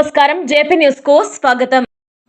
నమస్కారం JP news కు స్వాగతం.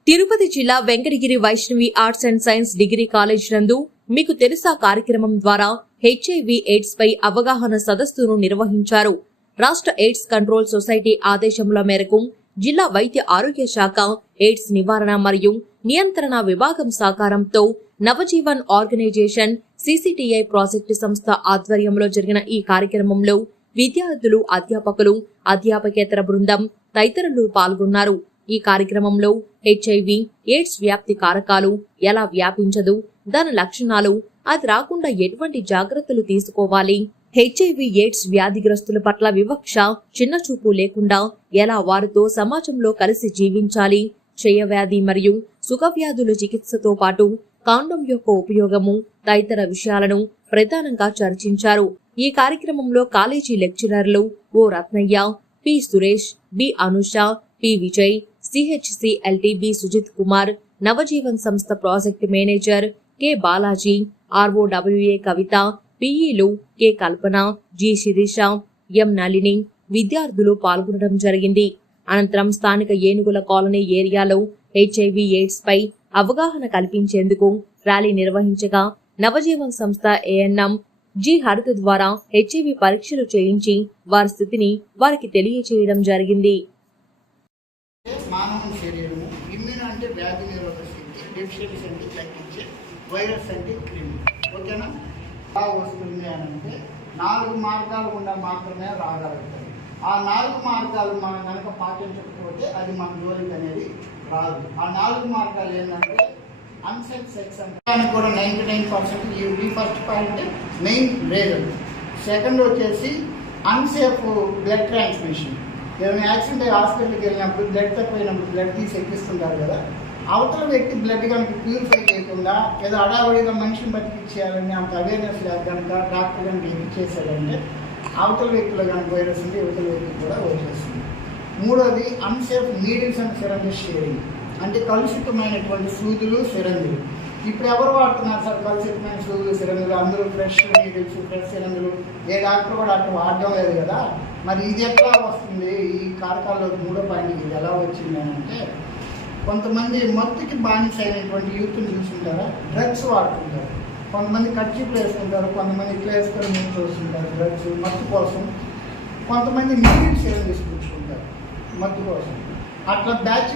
తిరుపతి జిల్లా Venkatagiri Vaishnavi arts and science degree college నందు మీకు తెలుసా కార్యక్రమం ద్వారా హెచ్ఐవి ఎయిడ్స్ పై అవగాహన సదస్సును నిర్వహించారు. రాష్ట్ర ఎయిడ్స్ కంట్రోల్ సొసైటీ ఆదేశముల మేరకు జిల్లా వైద్య ఆరోగ్య శాఖ ఎయిడ్స్ నివారణ మరియు నియంత్రణ విభాగం సహకారంతో నవజీవన్ ఆర్గనైజేషన్ సిసిటిఐ ప్రాజెక్టు సంస్థ ఆధ్వర్యంలో జరిగిన ఈ కార్యక్రమంలో విద్యార్థులు, అధ్యాపకులు, అధ్యాపకేతర బృందం తదితరులు పాల్గొన్నారు. ఈ కార్యక్రమంలో హెచ్ఐవి ఎయిడ్స్ వ్యాప్తి కారకాలు, ఎలా వ్యాపించదు, దాని లక్షణాలు, అది రాకుండా ఎటువంటి జాగ్రత్తలు తీసుకోవాలి, హెచ్ఐవి ఎయిడ్స్ వ్యాధిగ్రస్తుల పట్ల వివక్ష, చిన్నచూపు లేకుండా ఎలా వారితో సమాజంలో కలిసి జీవించాలి, క్షయవ్యాధి మరియు సుఖవ్యాధుల చికిత్సతో పాటు కాండోమ్ యొక్క ఉపయోగము తదితర విషయాలను ప్రధానంగా చర్చించారు. ఈ కార్యక్రమంలో కాలేజీ లెక్చరర్లు O Ratnaiah, P Suresh, B Anusha, P Vijay, CHCLT B Sujith Kumar, Navajeevan సంస్థ project manager K Balaji, ROWA Kavitha, పిఈలు K Kalpana, G Sirisha, M Nalini విద్యార్థులు పాల్గొనడం జరిగింది. అనంతరం స్థానిక ఏనుగుల కాలనీ ఏరియాలో హెచ్ఐవి ఎయిడ్స్ పై అవగాహన కల్పించేందుకు ర్యాలీ నిర్వహించగా నవజీవన్ సంస్థ ఏఎన్ఎం జి హరిత ద్వారా హెచ్ఐవి పరీక్షలు చేయించి వారి స్థితిని వారికి తెలియచేయడం జరిగింది. మానవ శరీరము ఇమ్యూన్ అంటే వ్యాధి నిరోధక శక్తి, డెఫిషియన్సీ అంటే తగ్గించే, వైరస్ అంటే క్రిమి. ఓకేనా? ఎలా వస్తుంది అని అంటే 4 మార్గాలు గుండా మాత్రమే రాగలుగుతాయి. ఆ 4 మార్గాలు మనం కనుక పాటించకపోతే అది మన జోలికి అనేది రాదు. ఆ 4 మార్గాలు ఏంటంటే అన్సేఫ్ సెక్స్ అంటే కూడా 99% ఈ first point main reason. Second వచ్చేసి అన్సేఫ్ బ్లడ్ ట్రాన్స్మిషన్. ఏమైనా యాక్సిడెంట్ అయ్యి హాస్పిటల్కి వెళ్ళినప్పుడు బ్లడ్ తక్కువైనప్పుడు బ్లడ్ తీసి ఎక్కిస్తుంటారు కదా, అవతల వ్యక్తి బ్లడ్ కనుక ప్యూరిఫై చేయకుండా ఏదో అడావడిగా మనిషిని బతికిచ్చేయాలని అంత అవేర్నెస్ లేదు కనుక డాక్టర్ కనుక ఎక్కిచ్చేసాడంటే అవతల వ్యక్తిలో కనుక వైరస్ ఉంటే యువతల వ్యక్తి కూడా వచ్చేస్తుంది. మూడోది unsafe needles and syringes sharing, అంటే కలుషితమైనటువంటి సూదులు, సిరంజులు. ఇప్పుడు ఎవరు వాడుతున్నారు సార్ కలుషితమైన సూదులు, సిరంజులు? అందరూ ఫ్రెష్ నీడిల్స్, ఫ్రెష్ సిరంజులు. ఏ డాక్టర్ కూడా అట్లా వాడడం లేదు కదా. మరి ఇది ఎట్లా వస్తుంది? ఈ కారకాల్లో 3వ పాయింట్ ఇది ఎలా వచ్చింది అని అంటే, కొంతమంది మత్తుకి బానిస అయినటువంటి యూత్ని చూస్తుంటారా, డ్రగ్స్ వాడుతుంటారు. కొంతమంది కర్చీఫ్లు వేసుకుంటారు, కొంతమంది ఇట్లా వేసుకొని ముందు చూస్తుంటారు డ్రగ్స్ మత్తు కోసం. కొంతమంది నీడిల్స్ ఏం తీసుకుంటారు మత్తు కోసం. అట్లా బ్యాచ్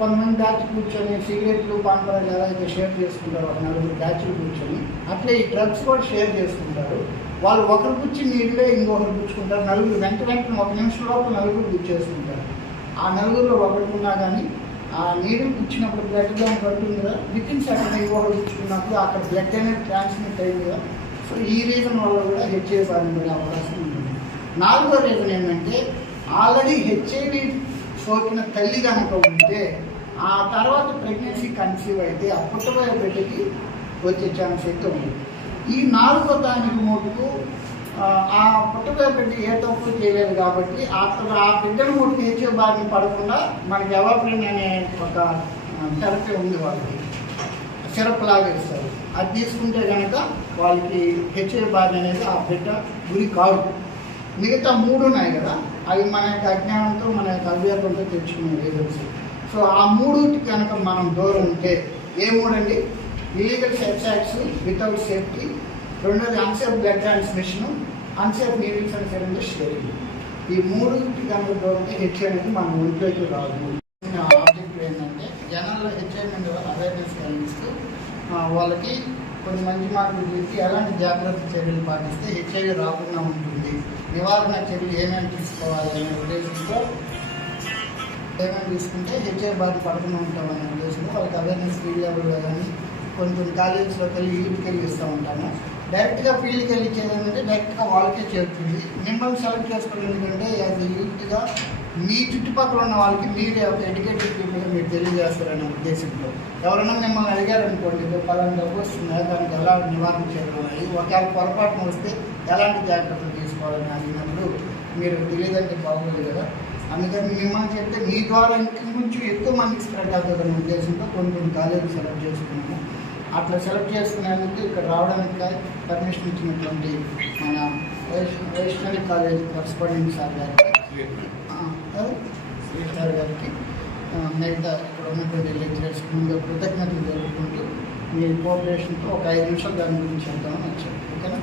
కొంతమంది బ్యాచ్ కూర్చొని సిగరెట్లు, పాన్పరాలు ఎలా అయితే షేర్ చేసుకుంటారు, ఒక 4 బ్యాచ్లు కూర్చొని అట్లే ఈ డ్రగ్స్ కూడా షేర్ చేసుకుంటారు. వాళ్ళు ఒకరు కూర్చి నీళ్ళే ఇంకొకరు కూర్చుకుంటారు. 4 వెంటనే 1 నిమిషం లోపల 4 కూర్చేసుకుంటారు. ఆ 4లో ఒకటి ఉన్నా కానీ ఆ నీళ్ళు కూర్చున్నప్పుడు బ్లడ్ దాని పడుతుంది కదా, వితిన్ సెకండ్ ఇంకొకరు కూర్చుకున్నప్పుడు అక్కడ బ్లడ్ అనేది ట్రాన్స్మిట్ అయింది కదా. సో ఈ రీజన్ వల్ల కూడా హెచ్ఐవి బారిన అవకాశం ఉంటుంది. 4వ రీజన్ ఏంటంటే, ఆల్రెడీ హెచ్ఐవి సోకిన తల్లి కనుక ఉంటే ఆ తర్వాత ప్రెగ్నెన్సీ కన్సీవ్ అయితే ఆ పుట్టబోయే బిడ్డకి వచ్చే ఛాన్స్ అయితే ఉంది. ఈ 4వ దానికి మటుకు ఆ పుట్టబోయే బిడ్డ ఏ తప్పు చేయలేదు కాబట్టి ఆ బిడ్డను మటుకు హెచ్ఐవి బారిన పడకుండా మనకి ఎవాప్రిన్ అనే ఒక థెరపీ ఉంది, వాళ్ళకి సిరప్ లాగా ఇస్తారు. అది తీసుకుంటే కనుక వాళ్ళకి హెచ్ఐవి బారిన అనేది ఆ బిడ్డ గురి కాదు. మిగతా 3 ఉన్నాయి కదా, అవి మన యొక్క అజ్ఞానంతో, మన యొక్క అవివేకంతో తెచ్చుకునే రీజన్స్. సో ఆ 3కి కనుక మనం దూరం ఉంటే, ఏ 3 అండి? Illegal sex acts without safety, రెండోది unsafe blood transmission, unsafe needles and syringes sharing. ఈ 3కి కనుక దూరం ఉంటే హెచ్ఐవి అనేది మన ఒంట్లోకి రాదు. ఆబ్జెక్టివ్ ఏంటంటే, జనాల్లో హెచ్ఐవి మీద అవేర్నెస్ కలిగిస్తూ వాళ్ళకి కొన్ని మంచి మార్పులు చేసి ఎలాంటి జాగ్రత్త చర్యలు పాటిస్తే హెచ్ఐవి రాకుండా ఉంటుంది, నివారణ చర్యలు ఏమేమి తీసుకోవాలి అనే ఉద్దేశంతో, ఏమేమి తీసుకుంటే హెచ్ఐవి బారిన పడకుండా ఉంటామనే ఉద్దేశంతో వాళ్ళకి అవేర్నెస్ ఫీల్డ్ లెవెల్లో కానీ కొన్ని కాలేజెస్లోకి వెళ్ళి యూత్కి వెళ్ళి ఇస్తూ ఉంటాము. డైరెక్ట్గా ఫీల్డ్కి వెళ్ళి ఇచ్చేది ఏంటంటే డైరెక్ట్గా వాళ్ళకే చేరుతుంది. మిమ్మల్ని సెలెక్ట్ చేసుకోవడం ఎందుకంటే యాజ్ ఎ యూత్గా మీ చుట్టుపక్కల ఉన్న వాళ్ళకి మీరు ఒక ఎడ్యుకేటెడ్ పీపుల్గా మీరు తెలియజేస్తారనే ఉద్దేశంతో. ఎవరైనా మిమ్మల్ని అడిగారనుకోండి, పలానా డబ్బు వస్తుందా, దానికి ఎలా నివారణ చేయాలి, ఒకవేళ పొరపాటున వస్తే ఎలాంటి జాగ్రత్తలు తీసుకోవాలని అడిగినప్పుడు మీరు తెలియదంటే బాగోదు కదా. అందుకని మిమ్మల్ని చెప్తే మీ ద్వారా ఇంకొంచెం ఎక్కువ మందికి స్ప్రెడ్ అవుతుందనే ఉద్దేశంతో కొన్ని కాలేజీలు సెలెక్ట్ చేసుకున్నాము. అట్లా సెలెక్ట్ చేసుకునేందుకు ఇక్కడ రావడానికి పర్మిషన్ ఇచ్చినటువంటి మన వైష్ణవి కాలేజ్ కరస్పాండెంట్ సార్ గారు సార్ గారికి మిగతా ఇక్కడ ఉన్నటువంటి లెక్చరర్స్ ముందు కృతజ్ఞతలు జరుపుకుంటూ మీ కోఆపరేషన్తో ఒక 5 నిమిషాలు దాని గురించి చెప్తామని వచ్చాను. ఓకేనా?